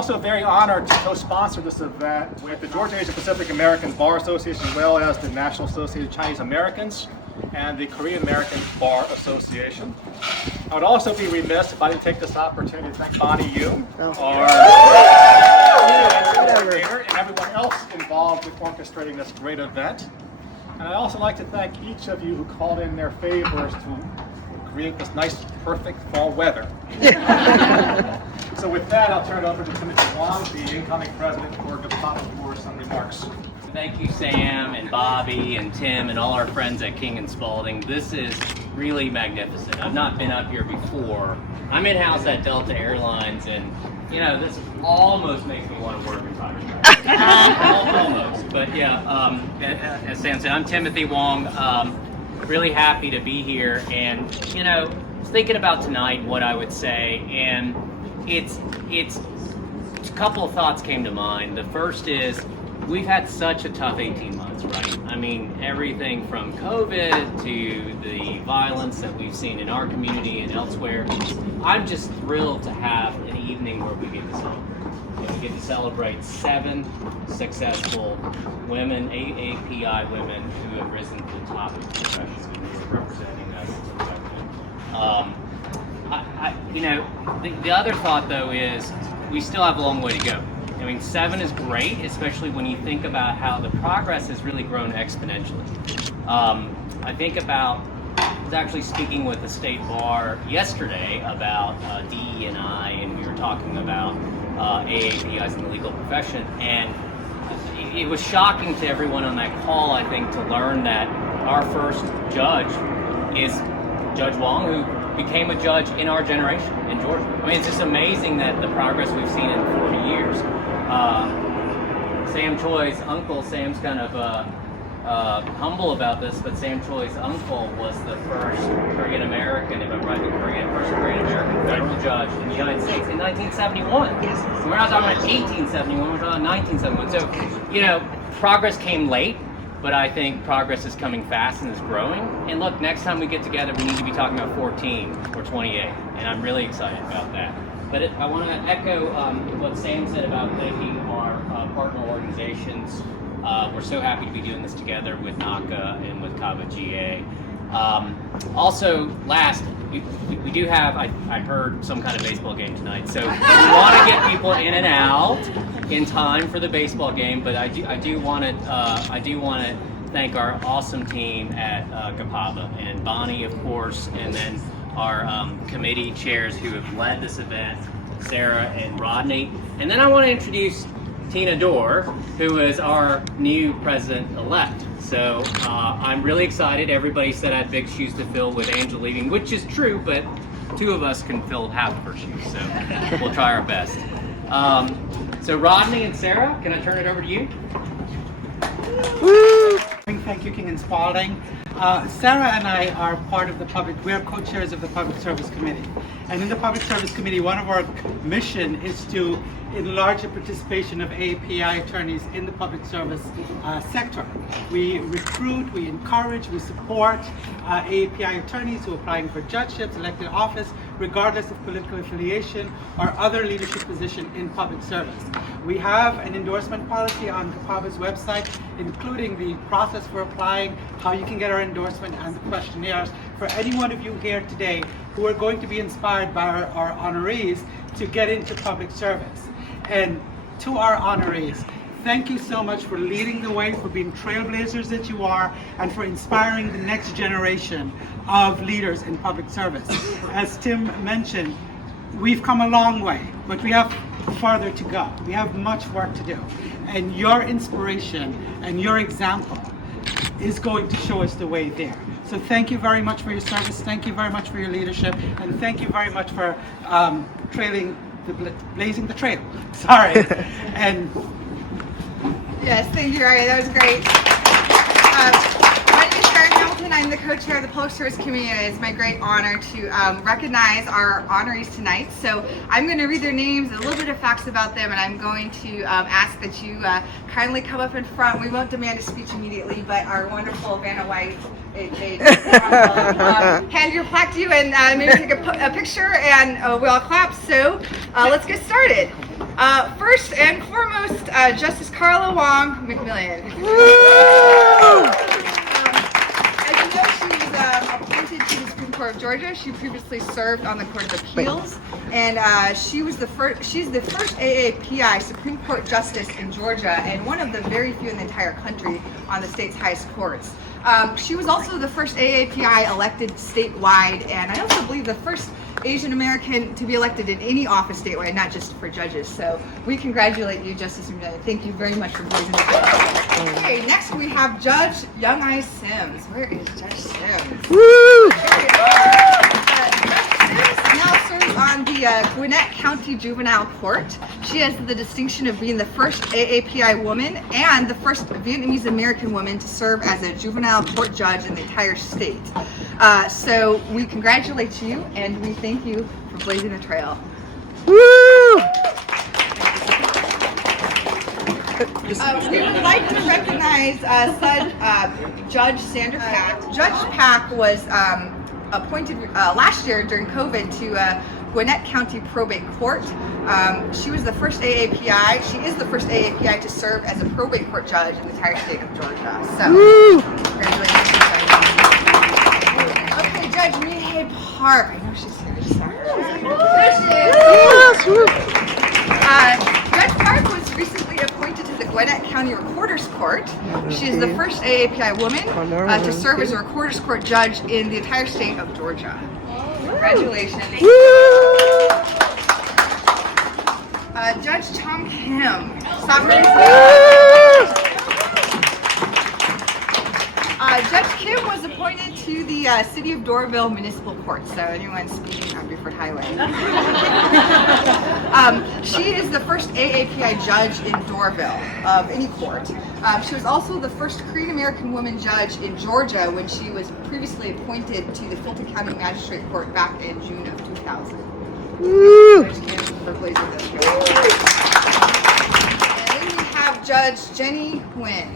also very honored to co-sponsor this event with the Georgia Asian Pacific American Bar Association, as well as the National Association of Chinese Americans and the Korean American Bar Association. I would also be remiss if I didn't take this opportunity to thank Bonnie Yoon, our coordinator, and everyone else involved with orchestrating this great event. And I'd also like to thank each of you who called in their favors to create this nice, perfect fall weather. So with that, I'll turn it over to Timothy Wong, the incoming president for GAPABA, for some remarks. Thank you, Sam and Bobby and Tim and all our friends at King Spalding. This is really magnificent. I've not been up here before. I'm in-house at Delta Airlines, and you know, this almost makes me want to work in private practice. Almost, but yeah. As Sam said, I'm Timothy Wong. Really happy to be here, and you know, I was thinking about tonight what I would say, and it's a couple of thoughts came to mind. The first is, we've had such a tough 18 months, right? I mean, everything from COVID to the violence that we've seen in our community and elsewhere. I'm just thrilled to have an evening where we get to celebrate. We get to celebrate 7 successful women, AAPI women, who have risen to the top of the profession, who are representing us. You know, the other thought, though, is we still have a long way to go. I mean, 7 is great, especially when you think about how the progress has really grown exponentially. I think about, I was actually speaking with the state bar yesterday about DE&I, and we were talking about AAPIs in the legal profession, and it was shocking to everyone on that call, I think, to learn that our first judge is Judge Wong, who became a judge in our generation in Georgia. I mean, it's just amazing that the progress we've seen in 40 years. Sam Choi's uncle, Sam's kind of humble about this, but Sam Choi's uncle was the first Korean American, if I'm right, first Korean American federal judge in the United States in 1971. Yes. So we're not talking about 1871, we're talking about 1971. So, you know, progress came late, but I think progress is coming fast and is growing. And look, next time we get together, we need to be talking about 14 or 28, and I'm really excited about that. But I want to echo what Sam said about thanking our partner organizations. We're so happy to be doing this together with NACA and with KABA GA. Also, last, we do have, I heard, some kind of baseball game tonight. So we want to get people in and out in time for the baseball game. But I do want to thank our awesome team at GAPABA, and Bonnie, of course, and then our committee chairs who have led this event, Sarah and Rodney. And then I want to introduce Tina Dorr, who is our new president-elect. So I'm really excited. Everybody said I had big shoes to fill with Angel leaving, which is true, but 2 of us can fill half of her shoes, so we'll try our best. So Rodney and Sarah, can I turn it over to you? Woo! Thank you, King Spalding. Sarah and I are part of we're co-chairs of the Public Service Committee. And in the Public Service Committee, one of our mission is to enlarge the participation of AAPI attorneys in the public service sector. We recruit, we encourage, we support AAPI attorneys who are applying for judgeships, elected office, regardless of political affiliation or other leadership position in public service. We have an endorsement policy on GAPABA's website, including the process for applying, how you can get our endorsement, and the questionnaires for any one of you here today who are going to be inspired by our honorees to get into public service. And to our honorees, thank you so much for leading the way, for being trailblazers that you are, and for inspiring the next generation of leaders in public service. As Tim mentioned, we've come a long way, but we have farther to go. We have much work to do. And your inspiration and your example is going to show us the way there. So thank you very much for your service, thank you very much for your leadership, and thank you very much for blazing the trail. Sorry. And yes, thank you, Ari. That was great. My name is Sharon Hamilton. I'm the co-chair of the Public Service Committee, and it's my great honor to recognize our honorees tonight. So I'm going to read their names, a little bit of facts about them, and I'm going to ask that you kindly come up in front. We won't demand a speech immediately, but our wonderful Vanna White hand your plaque to you and maybe take a picture, and we'll all clap. So let's get started. First and foremost, Justice Carla Wong McMillian. As you know, she was appointed to the Supreme Court of Georgia. She previously served on the Court of Appeals, and she's the first AAPI Supreme Court Justice in Georgia, and one of the very few in the entire country on the state's highest courts. She was also the first AAPI elected statewide, and I also believe the first Asian American to be elected in any office statewide, not just for judges. So we congratulate you, Justice McMillian. Thank you very much for blazing the trail. Okay, next we have Judge Nhan-Ai Sims. Where is Judge Sims? Woo! Now serves on the Gwinnett County Juvenile Court. She has the distinction of being the first AAPI woman and the first Vietnamese American woman to serve as a juvenile court judge in the entire state. So we congratulate you and we thank you for blazing the trail. Woo! We would like to recognize Judge Sandra Pack. Judge Pack was appointed last year during COVID to Gwinnett County Probate Court. She was the first AAPI. She is the first AAPI to serve as a probate court judge in the entire state of Georgia. So, congratulations. Okay, Judge Mihae Park. I know she's here. Judge Park was recently appointed to the Gwinnett County Recorder's Court. She is the first AAPI woman to serve as a Recorder's Court judge in the entire state of Georgia. Congratulations. Judge Chong Kim. Judge Kim was appointed to the City of Doraville Municipal Court, so anyone speaking on Beaufort Highway. She is the first AAPI judge in Doraville of any court. She was also the first Korean American woman judge in Georgia when she was previously appointed to the Fulton County Magistrate Court back in June of 2000. Judge Kim for blazing this trail. And then we have Judge Jenny Nguyen.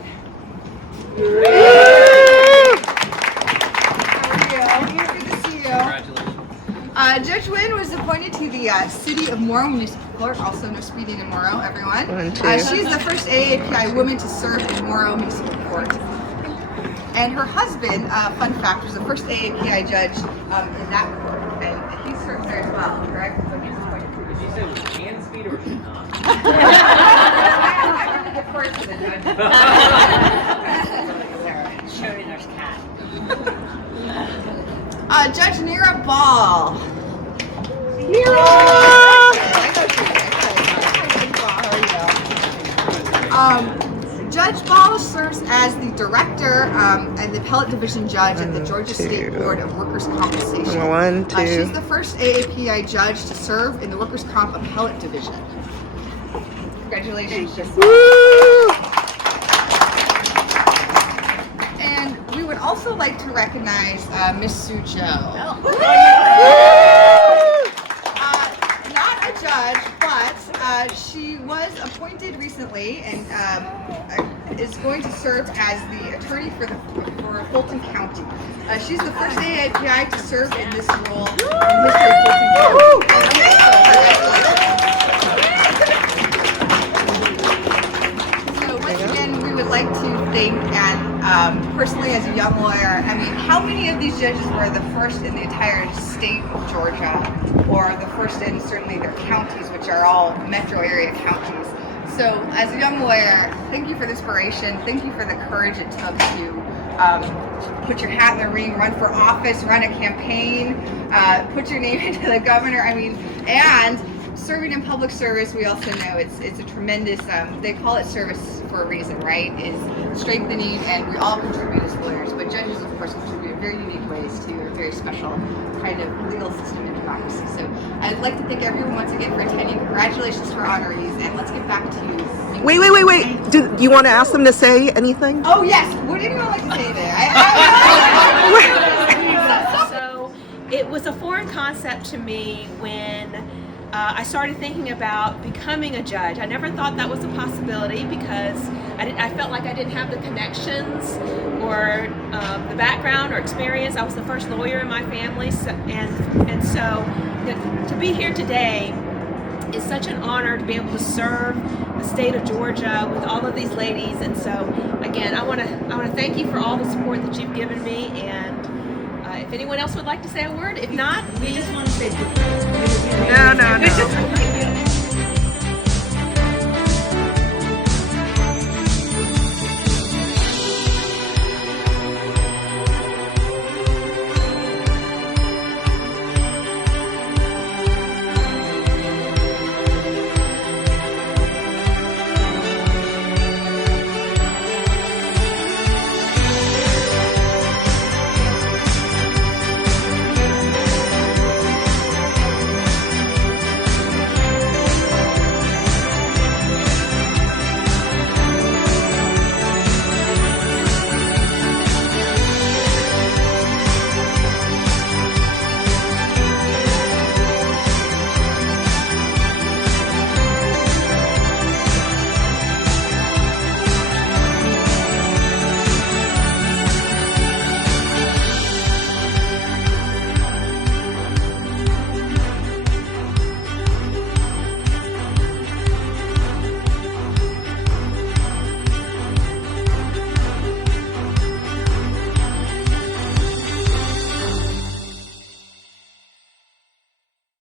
Judge Nguyen was appointed to the City of Morrow Municipal Court, also no speeding in Morrow, everyone. She's the first AAPI woman to serve in Morrow Municipal Court. And her husband, fun fact, was the first AAPI judge in that court. And he served there as well, correct? Did you say it was can speed or should not? I'm going to get first to the judge. Showing there's cat. Judge Neera Bahl. Judge Bahl serves as the director and the appellate division judge at the Georgia State Board of Workers' Compensation. She's the first AAPI judge to serve in the Workers' Comp Appellate Division. Congratulations. And we would also like to recognize Miss Sue Jo. Not a judge, but she was appointed recently and is going to serve as the attorney for Fulton County. She's the first AAPI to serve in this role in the history of Fulton County. So once again, we would like to thank, and personally as a young lawyer, I mean, how many of these judges were the first in the entire state of Georgia, or the first in certainly their counties, which are all metro area counties? So as a young lawyer, thank you for the inspiration. Thank you for the courage it took to put your hat in the ring, run for office, run a campaign, put your name into the governor. I mean, and serving in public service, we also know it's a tremendous, they call it service for a reason, right? Is strengthening, and we all contribute as lawyers, but judges, of course, contribute in very unique ways to a very special kind of legal system and democracy. So I'd like to thank everyone once again for attending. Congratulations to our honorees, and let's get back to you. Wait. Do you want to ask them to say anything? Oh, yes. Would anyone like to say that? So it was a foreign concept to me when I started thinking about becoming a judge. I never thought that was a possibility because I felt like I didn't have the connections or the background or experience. I was the first lawyer in my family, and so to be here today It's such an honor to be able to serve the state of Georgia with all of these ladies. And so, again, I want to thank you for all the support that you've given me. And if anyone else would like to say a word, if not, We just want to say No.